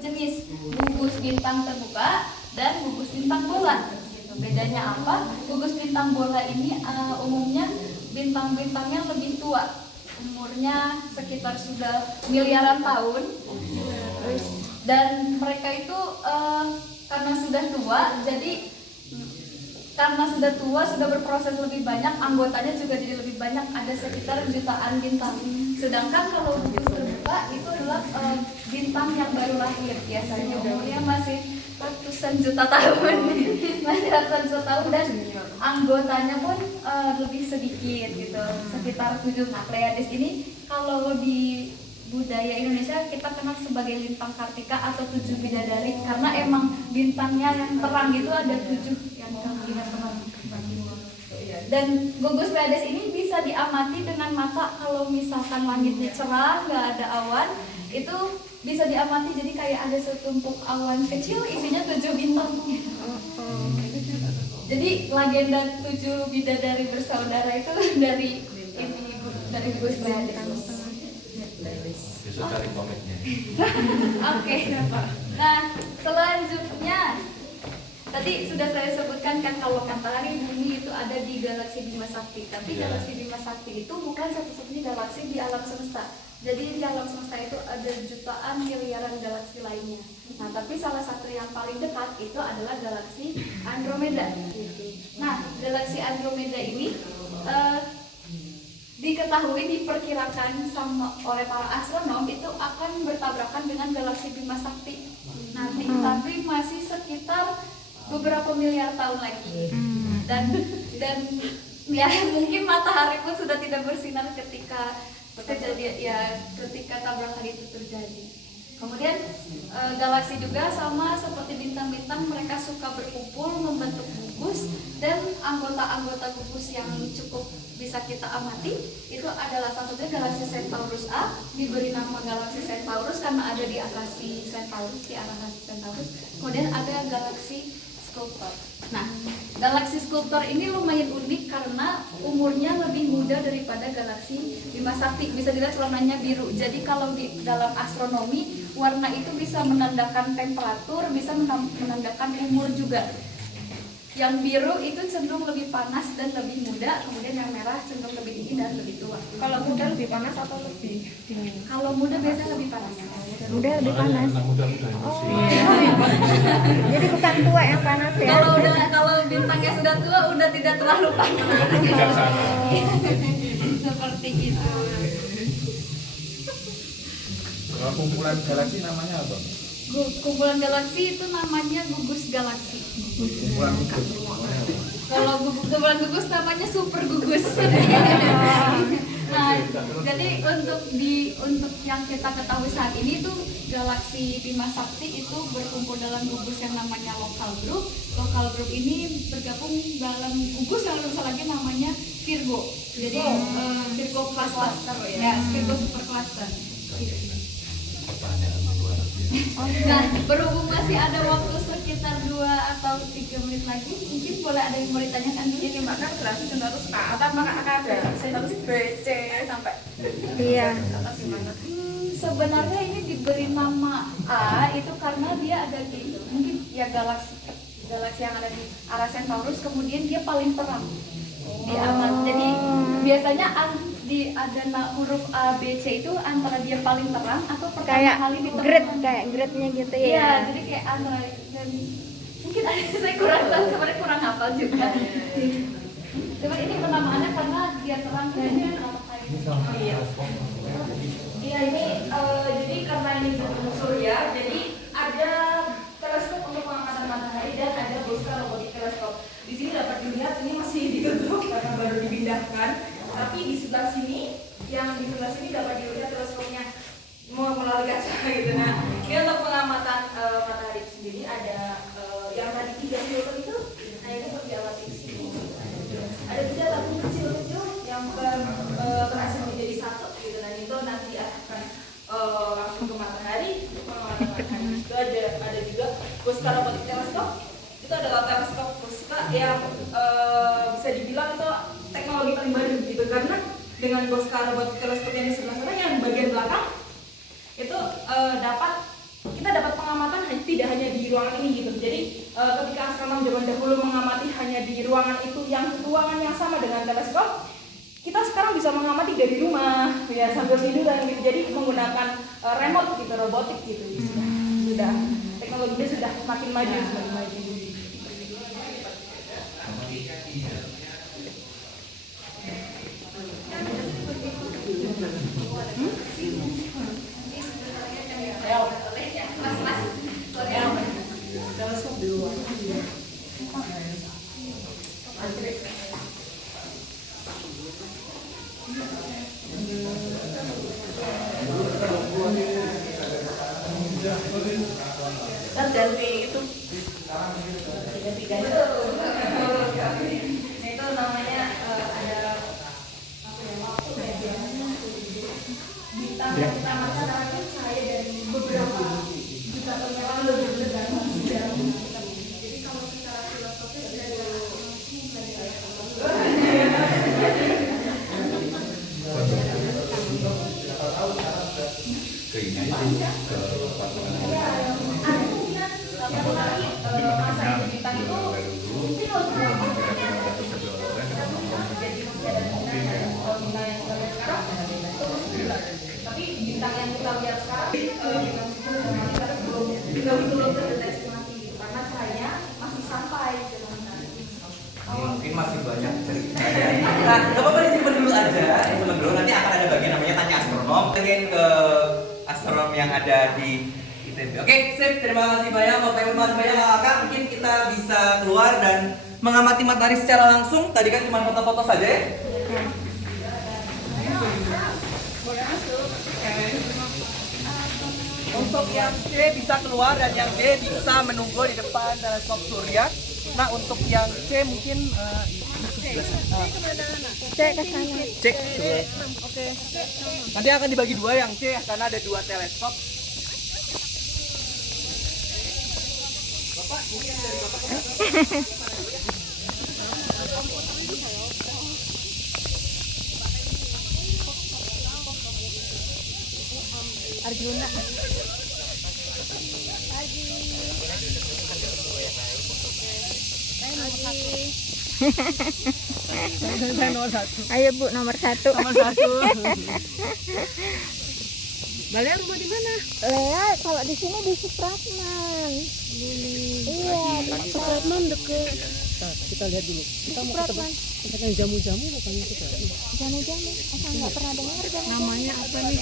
jenis gugus bintang terbuka dan gugus bintang bola. Bedanya apa? Gugus bintang bola ini umumnya bintang-bintangnya lebih tua, umurnya sekitar sudah miliaran tahun, dan mereka itu karena sudah tua, jadi karena sudah tua, sudah berproses lebih banyak, anggotanya juga jadi lebih banyak, ada sekitar jutaan bintang. Sedangkan kalau gugus terbuka itu adalah bintang yang baru lahir, biasanya umurnya masih ratusan juta tahun, masih ratusan juta tahun, dan anggotanya pun lebih sedikit gitu, sekitar 7. Nah, Pleiades ini kalau di budaya Indonesia kita kenal sebagai lintang Kartika atau 7 bidadari, karena emang bintangnya yang terang itu ada 7 yang terlihat terang. Dan gugus Pleiades ini bisa diamati dengan mata. Kalau misalkan langitnya cerah, nggak ada awan, itu bisa diamati, jadi kayak ada setumpuk awan kecil isinya 7 bintang. Jadi legenda 7 bidadari bersaudara itu dari gugus Pleiades. Bisa cari komennya. Oke. Nah, selanjutnya tadi sudah saya sebutkan kan kalau matahari, bumi itu ada di galaksi Bima Sakti. Tapi galaksi Bima Sakti itu bukan satu-satunya galaksi di alam semesta. Jadi di alam semesta itu ada jutaan miliaran galaksi lainnya. Nah, tapi salah satu yang paling dekat itu adalah galaksi Andromeda. Nah, galaksi Andromeda ini diketahui, diperkirakan oleh para astronom itu akan bertabrakan dengan galaksi Bima Sakti nanti, tapi masih sekitar beberapa miliar tahun lagi. Dan ya mungkin matahari pun sudah tidak bersinar ketika tabrakan itu terjadi. Kemudian galaksi juga sama seperti bintang-bintang, mereka suka berkumpul membentuk gugus, dan anggota-anggota gugus yang cukup bisa kita amati itu adalah salah satunya galaksi Centaurus A, diberi nama galaksi Centaurus karena ada di atraksi Centaurus, di arah Centaurus. Kemudian ada galaksi Sculptor. Nah, galaksi Sculptor ini lumayan unik karena umurnya lebih muda daripada galaksi Bima Sakti. Bisa dilihat warnanya biru. Jadi kalau di dalam astronomi, warna itu bisa menandakan temperatur, bisa menandakan umur juga. Yang biru itu cenderung lebih panas dan lebih muda, kemudian yang merah cenderung lebih dingin dan lebih tua. Kalau muda lebih panas atau lebih dingin? Kalau muda biasanya lebih panas. Muda lebih panas. Oh, jadi bukan tua yang panas ya? Kalau bintangnya sudah tua, udah tidak terlalu panas. Seperti itu. Kalau kumpulan galaksi namanya apa? Kumpulan galaksi itu namanya gugus galaksi. Kumpulan gugus. Kalau kumpulan gugus namanya super gugus. Nah, jadi untuk yang kita ketahui saat ini tuh galaksi Bima Sakti itu berkumpul dalam gugus yang namanya lokal group. Lokal group ini bergabung dalam gugus yang lebih besar lagi namanya Virgo. Jadi Virgo cluster ya, Virgo super cluster. Pertanyaan luar biasa. Nah, berhubung masih ada waktu sekitar 2 atau 3 menit lagi, mungkin boleh ada yang mau ditanyakan dulu. Ini Mbak kan galaksi Centaurus A, atau maka ada Centaurus B, C sampai Iya. atau gimana? Sebenarnya ini diberi nama A itu karena dia ada di mungkin ya galaksi yang ada di arah Centaurus, kemudian dia paling terang. Jadi biasanya ada huruf A, B, C itu antara dia paling terang atau pertama Kayak kali ditemukan. grade-nya gitu ya. Iya, jadi kayak antara, dan mungkin saya sebenarnya kurang hafal juga. Cuma ini penamaannya karena dia terang dan pertama kali. Iya, ini jadi karena ini berbentuk surya, jadi ada teleskop untuk pengamatan matahari dan ada Boska Robotic Teleskop. Di sini dapat dilihat ini masih ditutup karena baru dipindahkan, tapi di sebelah sini, dapat dilihat teleskopnya melalui kaca gitu. Nah, ini untuk pengamatan matahari sendiri ada yang tadi 3 filter itu, nah itu untuk diamati di sini. Ada juga tabung kecil-kecil yang berhasil menjadi satu gitu. Nah itu nanti akan langsung ke matahari untuk pengamatan matahari. Itu ada juga Boska Robotic Teleskop. Itu adalah teleskop Boska yang bisa dibilang itu teknologi paling baru gitu, karena dengan Boska Robotic Teleskop yang di sebelah sana yang bagian belakang itu kita dapat pengamatan tidak hanya di ruangan ini gitu. Jadi ketika astronom zaman dahulu mengamati hanya di ruangan itu yang ruangan yang sama dengan teleskop, kita sekarang bisa mengamati dari rumah ya sambil tiduran gitu. Jadi menggunakan remote gitu, robotik gitu. Sudah teknologinya sudah semakin maju, semakin maju. Dan itu Itu namanya ada bintang yang kita masyarakat itu cahaya dari beberapa juta tahun yang lalu dan jadi kalau secara filosofis dari Ke ini aja ke tapi bintang yang kita lihat sekarang belum terdeteksi mati karena cahaya masih sampai ke matahari. Mungkin masih banyak cerita. Nah, gak apa-apa disimpan dulu aja, disimpan dulu. Nanti akan ada bagian namanya tanya astronom. Pengen ke astronom yang ada di ITB. Oke, sip. Terima kasih banyak, Bapak Ibu, terima kasih banyak kakak. Mungkin kita bisa keluar dan mengamati matahari secara langsung. Tadi kan cuma foto-foto saja ya. Untuk yang C bisa keluar dan yang D bisa menunggu di depan teleskop surya. Nah, untuk yang C mungkin Cek ke sana. cek dulu. Oke. Nanti akan dibagi dua yang C karena ada dua teleskop. Bapak, mungkin dari Bapak. Arjuna. Saya nomor 1. Ayo Bu, nomor 1. Nomor 1. Balia rumah di mana? Lea, kalau di sini di Supratman. Iya, di Supratman deket. Kita lihat dulu. Kita mau ketemu Supratman. jamu-jamu bukan itu. Jamu-jamu. Asal nggak pernah dengar jamu-jamu. Namanya apa nih?